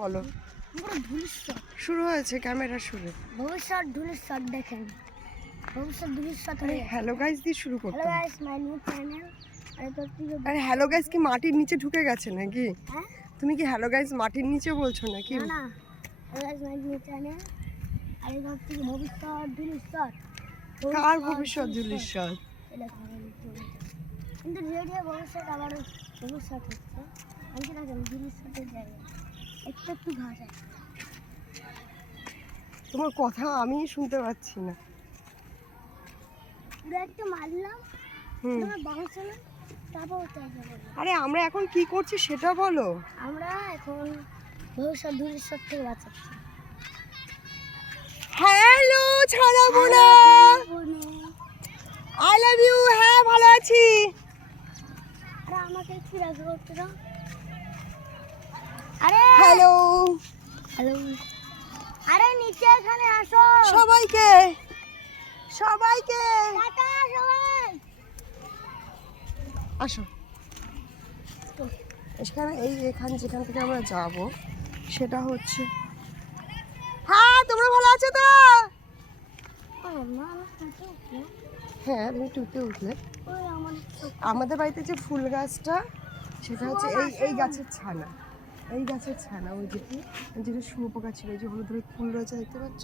বলো পুরো ধুলির শট শুরু হয়েছে ক্যামেরা শুরু ভবিষ্যৎ ধুলির শট দেখেন ভবিষ্যৎ ধুলির শট আরে হ্যালো গাইস দিয়ে শুরু করতে hello guys my new channel আরে হ্যালো গাইস কি মাটির নিচে ঢুকে গেছে নাকি হ্যাঁ তুমি কি হ্যালো গাইস মাটির নিচে বলছো নাকি না না hello guys my new channel আর এটা হচ্ছে ভবিষ্যৎ ধুলির শট কার ভবিষ্যৎ ধুলির শট কিন্তু ধীরে ধীরে ভবিষ্যৎ আবারও ভবিষ্যৎ হচ্ছে আমি কি দেখেন ধুলির শটের জায়গা একটু একটু ঘাস আছে তোমার কথা আমি শুনতে পাচ্ছি না পুরো একটা মারলাম তোমার বাউন্স হলো তারপর উঠে যাবে আরে আমরা এখন কি করছি সেটা বলো আমরা এখন ভবিষ্যৎ ধুলির শট থেকে বাঁচাচ্ছি হ্যালো ছাড়াবোনা আই লাভ ইউ হ্যাঁ ভালো আছি আরে আমাকে একটু রাখো করতে দাও আরে হ্যালো হ্যালো আরে নিচে এখানে আসো সবাইকে সবাইকে টাটা সবাই আসো এখানে এখান যেখান থেকে আমরা যাব সেটা হচ্ছে হ্যাঁ তোমরা ভালো আছো তো মা হ্যাঁ তুমি টুকে উঠলে ওই আমার আমাদের বাড়িতে যে ফুল গাছটা সেটা হচ্ছে এই গাছের ছানা এই গাছের ছানা ওই যেটা শুয়োপোকা ছিল এই যে হলুদ হলুদ ফুল রয়েছে দেখতে পাচ্ছ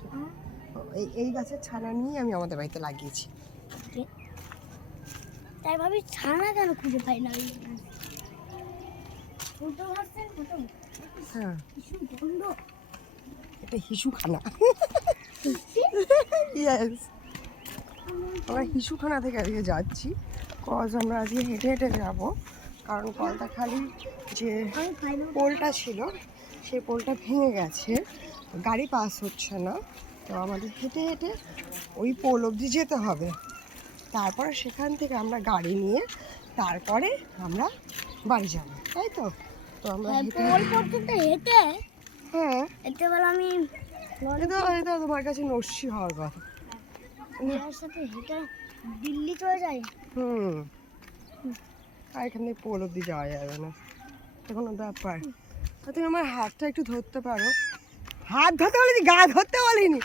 এই গাছের ছানা নিয়ে আমি আমাদের বাড়িতে লাগিয়েছি তাই ভাবি ছানা কেন খুঁজে পাই না ফটো আসছেন ফটো হ্যাঁ কিছু বন্ধ এটা হিসুখানা ইয়েস আমরা হিসুখানা থেকে আজকে যাচ্ছি কজ আমরা আজকে হেঁটে হেঁটে যাবো কারণ কলটা খালি যে পোলটা ছিল সেই পোলটা ভেঙে গেছে গাড়ি পাস হচ্ছে না তো আমাদের হেঁটে হেঁটে ওই পোল অবধি যেতে হবে তারপরে সেখান থেকে আমরা গাড়ি নিয়ে তারপরে আমরা বাড়ি যাবো তাই তো তো আমরা পোল পর্যন্ত হেঁটে হ্যাঁ এতে বলে আমি এটা তোমার কাছে নস্যি হওয়ার কথা এর সাথে হেঁটে দিল্লি চলে যাই আর এখান থেকে পোল অব্দি যাওয়া যাবে না এটা কোনো ব্যাপার তুমি আমার হাতটা একটু ধরতে পারো হাত ধরতে বলিনি গা ধরতে বলিনি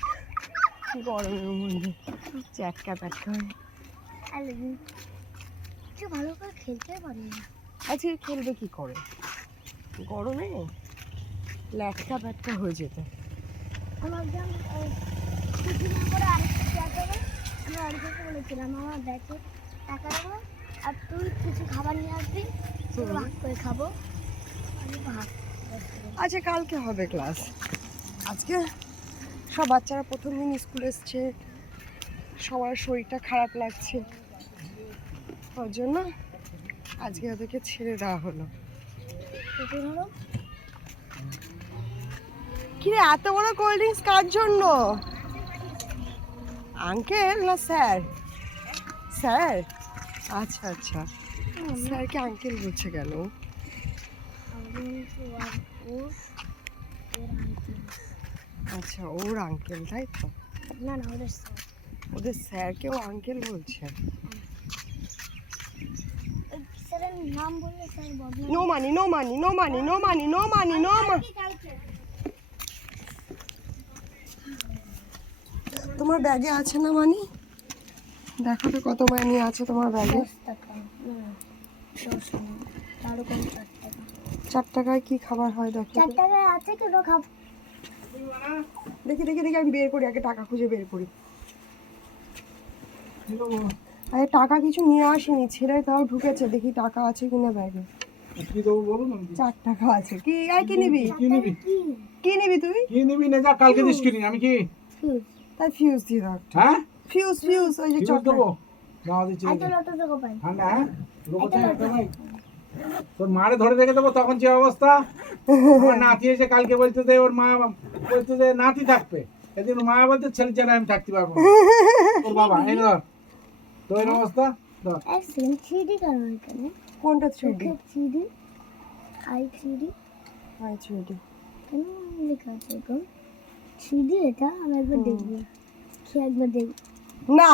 গরমের মধ্যে চ্যাটকা প্যাটকা ভালো করে খেলতে পারি না আজকে খেলবে কি করে গরমে ল্যাটকা প্যাটকা হয়ে যেতে আমার কিছুদিন পরে আরেকটা ক্লাস হবে আমি অরিজিৎকে বলেছিলাম আমার ব্যাচে টাকা দেবো আর তুই কিছু খাবার নিয়ে আসবি ভাগ করে খাবো আমি ভাগ আচ্ছা কালকে হবে ক্লাস আজকে সব বাচ্চারা প্রথম দিন স্কুলে এসছে সবার শরীরটা খারাপ লাগছে ওর জন্য আজকে ওদেরকে ছেড়ে দেওয়া হলো কিরে এত বড় কোল্ড ড্রিঙ্কস কার জন্য আঙ্কেল না স্যার স্যার আচ্ছা আচ্ছা স্যারকে আঙ্কেল বলছে কেন আচ্ছা ওর আঙ্কেল তাই তো না না ওদের ওদের স্যারকেও আঙ্কেল বলছে স্যারের নাম বললে স্যার বদনাম no money no money no money no money no money no money তোমার ব্যাগে আছে না মানি দেখো তো কত মানি আছে তোমার ব্যাগে 4 টাকায় কি খাবার হয় দেখো 4 টাকায় আছে কেন খাব দেখি দেখি দেখি আমি বের করি আগে টাকা খুঁজে বের করি আরে টাকা কিছু নিয়ে আসিনি ছেলে তাও ঢুকেছে দেখি টাকা আছে কিনা ব্যাগে 4 টাকা আছে কি আর কি নিবি কি নিবি তুই কি নিবি না যা কালকে দিস কিনি আমি কি তাই ফিউজ দিয়ে দাও হ্যাঁ ফিউজ ওই যে চট দেবো দাও দিচ্ছি আচ্ছা লটো টাকা পাই ঠান্ডা হ্যাঁ তোর মারে ধরে রেখে দেবো তখন যে অবস্থা আমার নাতি এসে কালকে বলতে দে ওর মা বলতে দে নাতি থাকবে এদিন মা বলতে ছেলে ছাড়া আমি থাকতে পারবো তোর বাবা এই ধর তো এর অবস্থা ধর থ্রিডি কেন এখানে কোনটা 3D থ্রিডি আই থ্রিডি কেন লেখা আছে এখন থ্রিডি এটা আমি একবার দেখবো একবার দেখবো না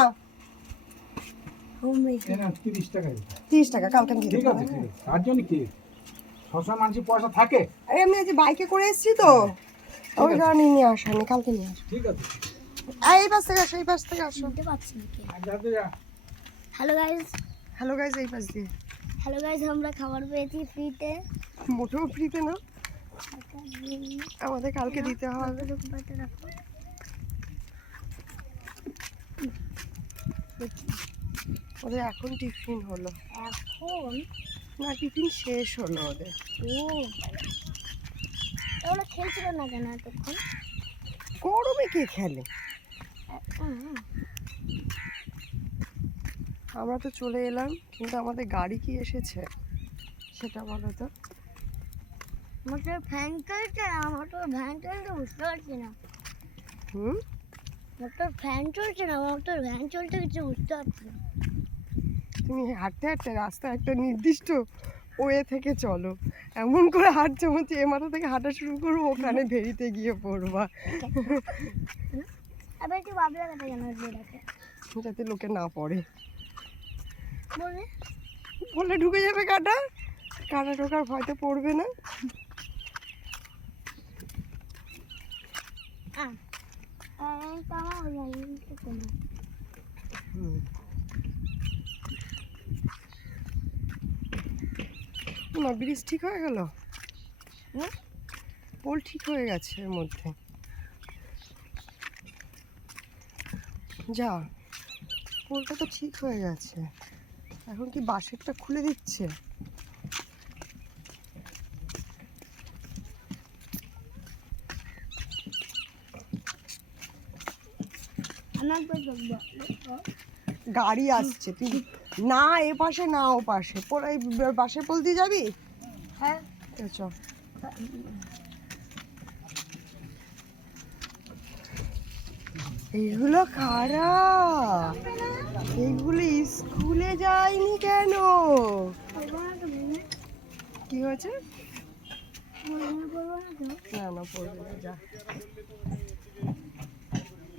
হোম মেড এনা 30 টাকা 30 টাকা কালকে দিয়ে ঠিক দেবো আছে ঠিক আছে তার জন্য কি সবসময় মানুষের পয়সা থাকে। আরে আমি আজ বাইকে করে এসেছি তো, ওই কারণে নিয়ে আসানি, কালকে নিয়ে আসো। ঠিক আছে, এই পাশ থেকে আসো, এই পাশ থেকে আসো। শুনতে পাচ্ছি নাকি? যাতে যা। হ্যালো গাইস, হ্যালো গাইজ, এই পাশ দিয়ে। হ্যালো গাইস, আমরা খাবার পেয়েছি ফ্রিতে। মোটেও ফ্রিতে না, আমাদের কালকে দিতে হবে। ওদের এখন টিফিন হলো এখন না, টিফিন শেষ হলো ওদের। ও ওরা খেলছিল না কেন এতক্ষণ? গরমে কে খেলে? আমরা তো চলে এলাম, কিন্তু আমাদের গাড়ি কি এসেছে সেটা বলো তো। মোটর ফ্যান চলছে না, মোটর ভ্যান চলছে বুঝতে পারছি না। হুম, মোটর ফ্যান চলছে না, মোটর ভ্যান চলছে কিছু বুঝতে পারছি না। তুমি হাঁটতে হাঁটতে রাস্তা একটা নির্দিষ্ট ওয়ে থেকে চলো, এমন করে হাঁটছে মধ্যে এ মাথা থেকে হাঁটা শুরু করবো, ওখানে ভেরিতে গিয়ে পড়বা, আবার একটু বাবলা কাটা কেন দিয়ে রাখে যাতে লোকে না পড়ে। বলে বলে ঢুকে যাবে কাটা, কাটা ঢোকার ভয়তে পড়বে না। হুম। না, ব্রিজ ঠিক হয়ে গেল, পোল ঠিক হয়ে গেছে এর মধ্যে। যা, পোলটা তো ঠিক হয়ে গেছে, এখন কি বাঁশেরটা খুলে দিচ্ছে? আমার তো গাড়ি আসছে, তুই না এ পাশে না ও পাশে, এই বাঁশের পোল দিয়ে যাবি? হ্যাঁ চ। এইগুলো কারা? এইগুলো স্কুলে যায়নি কেন? কি হয়েছে? না না, পড়বে না, যা।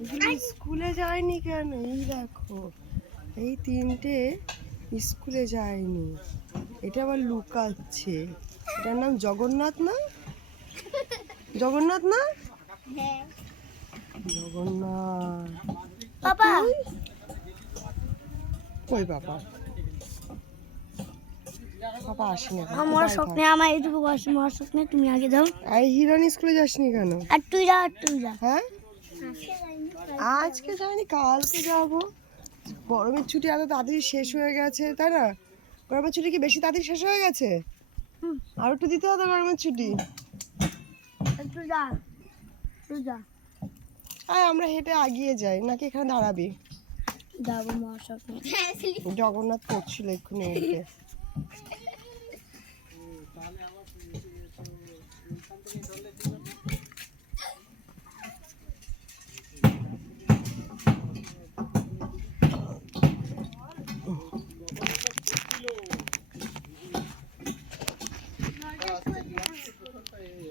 এগুলো স্কুলে যায়নি কেন? এই দেখো, এই তিনটে স্কুলে যায়নি, এটা আবার লুকাচ্ছে। এটার নাম জগন্নাথ না? জগন্নাথ না? হ্যাঁ জগন্নাথ। বাবা কই বাবা? বাবা আসেনি এখন। আমার স্বপ্নে, আমার এইটুকু বয়স, আমার স্বপ্নে তুমি আগে যাও। এই হিরানি স্কুলে যাসনি কেন? আর তুই যা, আর তুই যা। হ্যাঁ, আজকে যাইনি, কালকে যাবো। গরমের ছুটি এত তাড়াতাড়ি শেষ হয়ে গেছে, তাই না? গরমের ছুটি কি বেশি তাড়াতাড়ি শেষ হয়ে গেছে? আর একটু দিতে হবে গরমের ছুটি। তুই যা, তুই যা। আয় আমরা হেঁটে আগিয়ে যাই, নাকি এখানে দাঁড়াবি? যাবো আমার স্বপ্নে। জগন্নাথ পড়ছিল এক্ষুনি হেঁটে।